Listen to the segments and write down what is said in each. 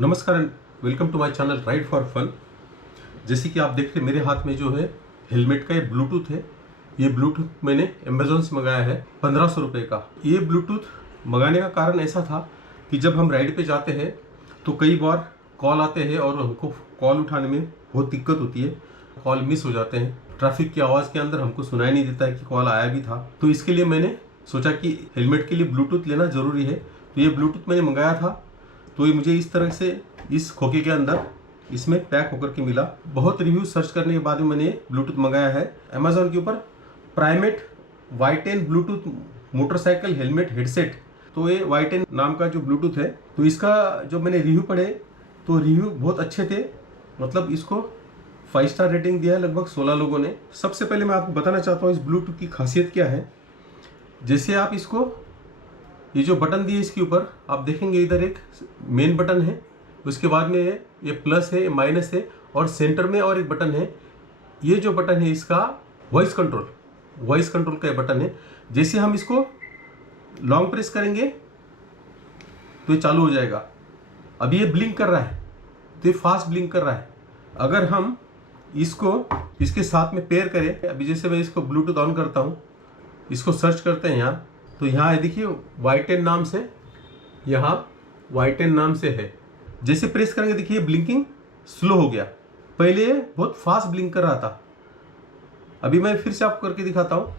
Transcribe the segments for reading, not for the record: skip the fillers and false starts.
नमस्कार, welcome to my channel ride for fun. जैसे कि आप देख रहे हैं मेरे हाथ में जो है हेलमेट का ये ब्लूटूथ है। ये ब्लूटूथ मैंने अमेजोन से मंगाया है 1500 रुपये का। ये ब्लूटूथ मंगाने का कारण ऐसा था कि जब हम राइड पे जाते हैं तो कई बार कॉल आते हैं और हमको कॉल उठाने में बहुत दिक्कत होती है। कॉल मिस हो जाते हैं, ट्रैफिक की आवाज़ के अंदर हमको सुनाई नहीं देता है कि कॉल आया भी था। तो इसके लिए मैंने सोचा कि हेलमेट के लिए ब्लूटूथ लेना ज़रूरी है। तो ये ब्लूटूथ मैंने मंगाया था, तो ये मुझे इस तरह से इस खोखे के अंदर इसमें पैक होकर के मिला। बहुत रिव्यू सर्च करने के बाद में मैंने ब्लूटूथ मंगाया है अमेजोन के ऊपर। Primate Y10 Bluetooth motorcycle helmet headset. तो ये Y10 नाम का जो ब्लूटूथ है, तो इसका जो मैंने रिव्यू पढ़े तो रिव्यू बहुत अच्छे थे। मतलब इसको 5 स्टार रेटिंग दिया है लगभग 16 लोगों ने। सबसे पहले मैं आपको बताना चाहता हूँ इस ब्लूटूथ की खासियत क्या है। जैसे आप इसको, ये जो बटन दिए इसके ऊपर आप देखेंगे, इधर एक मेन बटन है, उसके बाद में ये प्लस है, माइनस है, और सेंटर में और एक बटन है। ये जो बटन है इसका वॉइस कंट्रोल का बटन है। जैसे हम इसको लॉन्ग प्रेस करेंगे तो ये चालू हो जाएगा। अभी ये ब्लिंक कर रहा है, तो ये फास्ट ब्लिंक कर रहा है। अगर हम इसको इसके साथ में पेयर करें, अभी जैसे मैं इसको ब्लूटूथ ऑन करता हूँ, इसको सर्च करते हैं यहाँ, तो यहाँ देखिए Y10 नाम से, यहाँ Y10 नाम से है। जैसे प्रेस करेंगे देखिए ब्लिंकिंग स्लो हो गया। पहले ये बहुत फास्ट ब्लिंक कर रहा था। अभी मैं फिर से आपको करके दिखाता हूँ।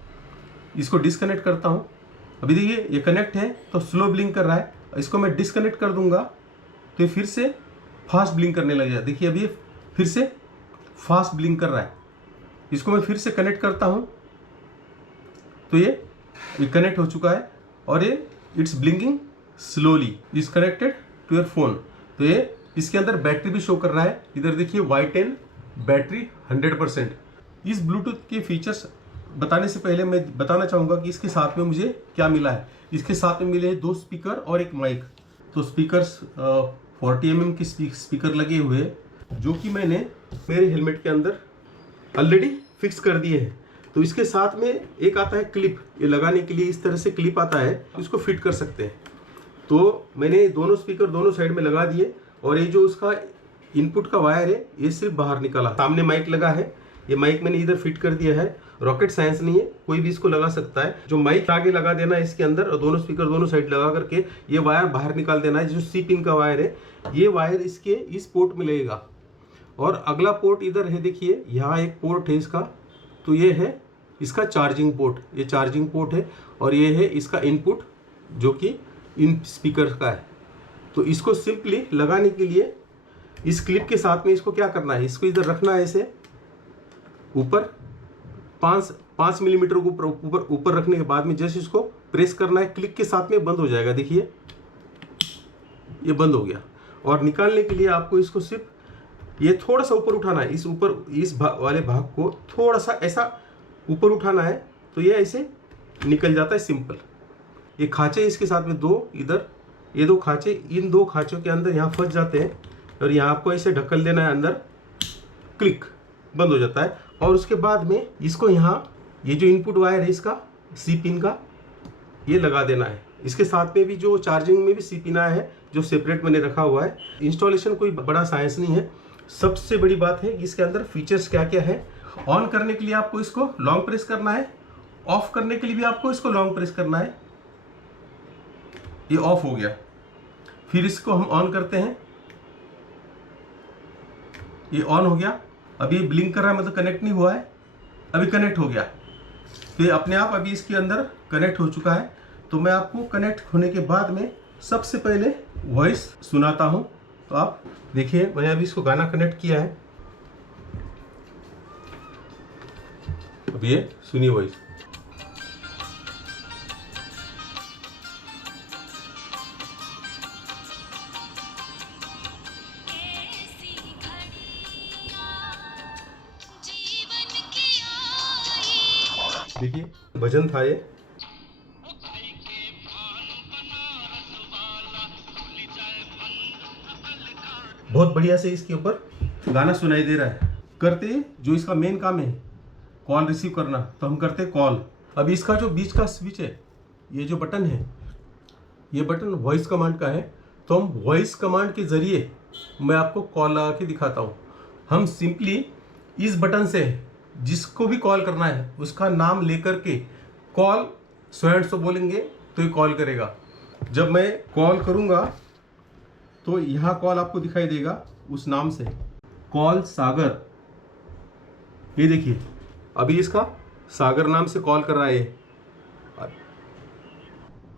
इसको डिस्कनेक्ट करता हूँ। अभी देखिए ये कनेक्ट है तो स्लो ब्लिंक कर रहा है। इसको मैं डिस्कनेक्ट कर दूंगा तो ये फिर से फास्ट ब्लिंक करने लग जाए। देखिए अभी ये फिर से फास्ट ब्लिंक कर रहा है। इसको मैं फिर से कनेक्ट करता हूँ तो ये कनेक्ट हो चुका है और ये it's blinking slowly is connected to your phone. तो ये इसके अंदर बैटरी भी शो कर रहा है। इधर देखिए Y10 बैटरी 100%। इस ब्लूटूथ के फीचर्स बताने से पहले मैं बताना चाहूँगा कि इसके साथ में मुझे क्या मिला है। इसके साथ में मिले हैं 2 स्पीकर और एक माइक। तो स्पीकर्स 40 mm की स्पीकर लगे हुए हैं, जो कि मैंने मेरे हेलमेट के अंदर ऑलरेडी फिक्स कर दिए हैं। तो इसके साथ में एक आता है क्लिप, ये लगाने के लिए इस तरह से क्लिप आता है, इसको फिट कर सकते हैं। तो मैंने दोनों स्पीकर दोनों साइड में लगा दिए और ये जो उसका इनपुट का वायर है ये सिर्फ बाहर निकाला। सामने माइक लगा है, ये माइक मैंने इधर फिट कर दिया है। रॉकेट साइंस नहीं है, कोई भी इसको लगा सकता है। जो माइक आगे लगा देना है इसके अंदर और दोनों स्पीकर दोनों साइड लगा करके ये वायर बाहर निकाल देना है। जो C पिन का वायर है, ये वायर इसके इस पोर्ट में लगेगा। और अगला पोर्ट इधर है, देखिए यहाँ एक पोर्ट है इसका, तो ये है इसका चार्जिंग पोर्ट। ये चार्जिंग पोर्ट है और ये है इसका इनपुट जो कि इन स्पीकर का है। तो इसको सिंपली लगाने के लिए इस क्लिप के साथ में इसको क्या करना है, इसको इधर रखना है ऐसे ऊपर 5 मिलीमीटर को ऊपर रखने के बाद में जैसे इसको प्रेस करना है, क्लिक के साथ में बंद हो जाएगा। देखिए ये बंद हो गया। और निकालने के लिए आपको इसको सिर्फ ये थोड़ा सा ऊपर उठाना है, इस वाले भाग को थोड़ा सा ऐसा ऊपर उठाना है, तो ये ऐसे निकल जाता है सिंपल। ये खांचे इसके साथ में 2 इधर, ये 2 खांचे, इन 2 खांचों के अंदर यहाँ फंस जाते हैं और यहाँ आपको ऐसे ढक्कन देना है अंदर, क्लिक बंद हो जाता है। और उसके बाद में इसको यहाँ ये जो इनपुट वायर है इसका C पिन का, ये लगा देना है। इसके साथ में भी जो चार्जिंग में भी C पिन आया है जो सेपरेट मैंने रखा हुआ है। इंस्टॉलेशन कोई बड़ा साइंस नहीं है। सबसे बड़ी बात है इसके अंदर फीचर्स क्या क्या है। ऑन करने के लिए आपको इसको लॉन्ग प्रेस करना है, ऑफ करने के लिए भी आपको इसको लॉन्ग प्रेस करना है। ये ऑफ हो गया। फिर इसको हम ऑन करते हैं, ये ऑन हो गया। अभी ब्लिंक कर रहा है, मतलब कनेक्ट नहीं हुआ है, अभी कनेक्ट हो गया। फिर अपने आप अभी इसके अंदर कनेक्ट हो चुका है। तो मैं आपको कनेक्ट होने के बाद में सबसे पहले वॉइस सुनाता हूँ। तो आप देखिए, मैंने अभी इसको गाना कनेक्ट किया है। अब ये सुनिए वॉइस। देखिए भजन था ये। बहुत बढ़िया से इसके ऊपर गाना सुनाई दे रहा है। करते जो इसका मेन काम है कॉल रिसीव करना, तो हम करते कॉल। अभी इसका जो बीच का स्विच है, ये जो बटन है, ये बटन वॉइस कमांड का है। तो हम वॉइस कमांड के ज़रिए मैं आपको कॉल लगा के दिखाता हूँ। हम सिंपली इस बटन से जिसको भी कॉल करना है उसका नाम लेकर के कॉल सो बोलेंगे तो ये कॉल करेगा। जब मैं कॉल करूँगा तो यहाँ कॉल आपको दिखाई देगा उस नाम से, कॉल सागर। ये देखिए अभी इसका सागर नाम से कॉल कर रहा है।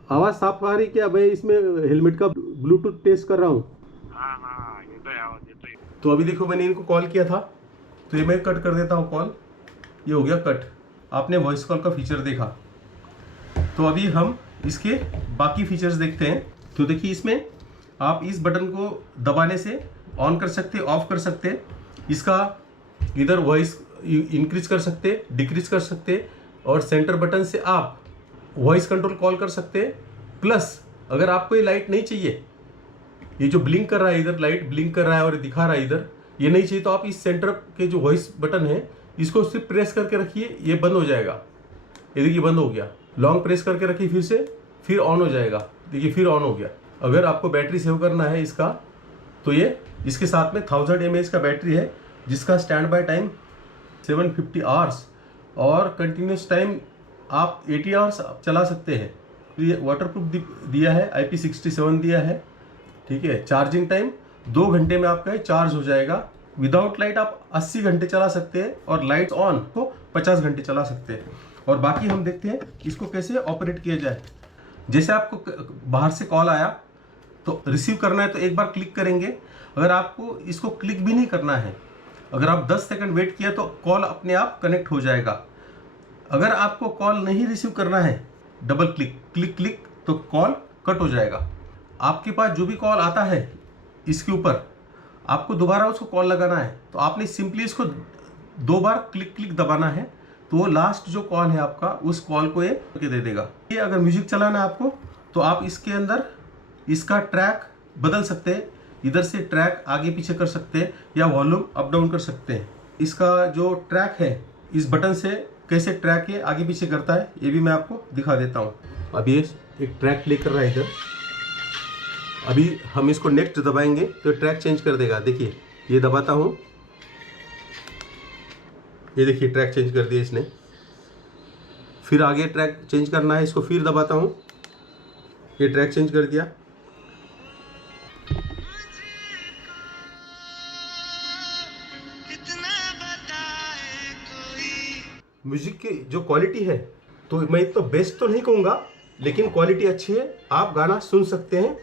आवाज़ साफ आ रही क्या भाई? इसमें हेलमेट का ब्लूटूथ टेस्ट कर रहा हूँ। हाँ ये तो है आवाज, ये तो है। तो अभी देखो मैंने इनको कॉल किया था, तो ये मैं कट कर देता हूँ कॉल। ये हो गया कट। आपने वॉइस कॉल का फीचर देखा। तो अभी हम इसके बाकी फीचर्स देखते हैं। तो देखिए इसमें आप इस बटन को दबाने से ऑन कर सकते, ऑफ कर सकते। इसका इधर वॉइस इंक्रीज कर सकते, डिक्रीज कर सकते, और सेंटर बटन से आप वॉइस कंट्रोल कॉल कर सकते हैं। प्लस अगर आपको ये लाइट नहीं चाहिए, ये जो ब्लिंक कर रहा है, इधर लाइट ब्लिंक कर रहा है और दिखा रहा है इधर, ये नहीं चाहिए, तो आप इस सेंटर के जो वॉइस बटन है इसको सिर्फ प्रेस करके रखिए, ये बंद हो जाएगा। ये देखिए बंद हो गया। लॉन्ग प्रेस करके रखिए फिर से, फिर ऑन हो जाएगा। देखिए फिर ऑन हो गया। अगर आपको बैटरी सेव करना है इसका, तो ये इसके साथ में 1000 mAh का बैटरी है, जिसका स्टैंड बाय टाइम 750 आवर्स और कंटिन्यूस टाइम आप 80 आवर्स चला सकते हैं। ये वाटरप्रूफ दिया है, IP67 दिया है, ठीक है। चार्जिंग टाइम 2 घंटे में आपका चार्ज हो जाएगा। विदाउट लाइट आप 80 घंटे चला सकते हैं और लाइट ऑन को 50 घंटे चला सकते हैं। और बाकी हम देखते हैं इसको कैसे ऑपरेट किया जाए। जैसे आपको बाहर से कॉल आया तो रिसीव करना है तो एक बार क्लिक करेंगे। अगर आपको इसको क्लिक भी नहीं करना है, अगर आप 10 सेकंड वेट किया तो कॉल अपने आप कनेक्ट हो जाएगा। अगर आपको कॉल नहीं रिसीव करना है, डबल क्लिक तो कॉल कट हो जाएगा। आपके पास जो भी कॉल आता है इसके ऊपर आपको दोबारा उसको कॉल लगाना है, तो आपने सिंपली इसको 2 बार क्लिक दबाना है, तो वो लास्ट जो कॉल है आपका उस कॉल को ये दे देगा। ये अगर म्यूजिक चलाना है आपको, तो आप इसके अंदर इसका ट्रैक बदल सकते हैं। इधर से ट्रैक आगे पीछे कर सकते हैं या वॉल्यूम अप डाउन कर सकते हैं। इसका जो ट्रैक है इस बटन से कैसे ट्रैक ये आगे पीछे करता है ये भी मैं आपको दिखा देता हूँ। अभी ये एक ट्रैक प्ले कर रहा है इधर। अभी हम इसको नेक्स्ट दबाएंगे तो ट्रैक चेंज कर देगा। देखिए ये दबाता हूँ, ये देखिए ट्रैक चेंज कर दिया इसने। फिर आगे ट्रैक चेंज करना है, इसको फिर दबाता हूँ, ये ट्रैक चेंज कर दिया। म्यूजिक की जो क्वालिटी है, तो मैं तो बेस्ट तो नहीं कहूँगा, लेकिन क्वालिटी अच्छी है। आप गाना सुन सकते हैं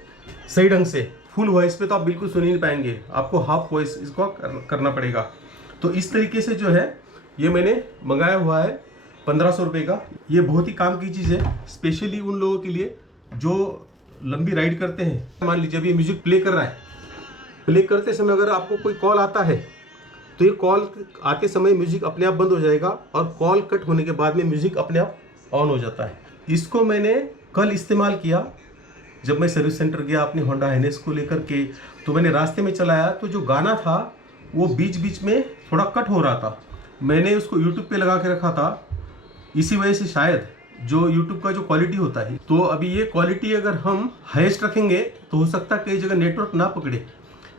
सही ढंग से। फुल वॉइस पे तो आप बिल्कुल सुन ही नहीं पाएंगे, आपको हाफ वॉइस इसको करना पड़ेगा। तो इस तरीके से जो है ये मैंने मंगाया हुआ है 1500 रुपये का। ये बहुत ही काम की चीज़ है, स्पेशली उन लोगों के लिए जो लंबी राइड करते हैं। मान लीजिए अभी म्यूजिक प्ले कर रहा है, प्ले करते समय अगर आपको कोई कॉल आता है तो ये कॉल आते समय म्यूजिक अपने आप बंद हो जाएगा और कॉल कट होने के बाद में म्यूजिक अपने आप ऑन हो जाता है। इसको मैंने कल इस्तेमाल किया जब मैं सर्विस सेंटर गया अपनी होंडा हाइनेस को लेकर के। तो मैंने रास्ते में चलाया तो जो गाना था वो बीच बीच में थोड़ा कट हो रहा था। मैंने उसको यूट्यूब पे लगा के रखा था, इसी वजह से शायद जो यूट्यूब का जो क्वालिटी होता है, तो अभी ये क्वालिटी अगर हम हाईएस्ट रखेंगे तो हो सकता है कई जगह नेटवर्क ना पकड़े।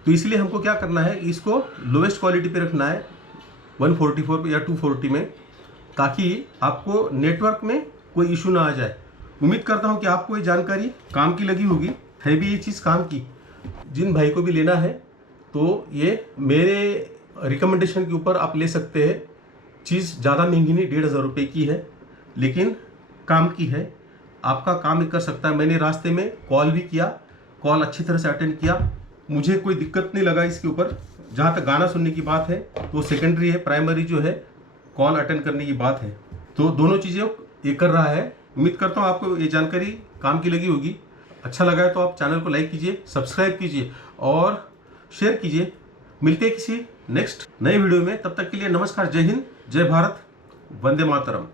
तो इसलिए हमको क्या करना है, इसको लोएस्ट क्वालिटी पे रखना है 144 या 240 में, ताकि आपको नेटवर्क में कोई इशू ना आ जाए। उम्मीद करता हूँ कि आपको ये जानकारी काम की लगी होगी। है भी ये चीज़ काम की। जिन भाई को भी लेना है तो ये मेरे रिकमेंडेशन के ऊपर आप ले सकते हैं। चीज़ ज़्यादा महंगी नहीं, 1500 रुपये की है, लेकिन काम की है, आपका काम ही कर सकता है। मैंने रास्ते में कॉल भी किया, कॉल अच्छी तरह से अटेंड किया, मुझे कोई दिक्कत नहीं लगा इसके ऊपर। जहाँ तक गाना सुनने की बात है तो सेकेंडरी है, प्राइमरी जो है कॉल अटेंड करने की बात है। तो दोनों चीज़ें ये कर रहा है। उम्मीद करता हूँ आपको ये जानकारी काम की लगी होगी। अच्छा लगा है तो आप चैनल को लाइक कीजिए, सब्सक्राइब कीजिए और शेयर कीजिए। मिलते हैं किसी नेक्स्ट नए वीडियो में, तब तक के लिए नमस्कार, जय हिंद, जय भारत, वंदे मातरम।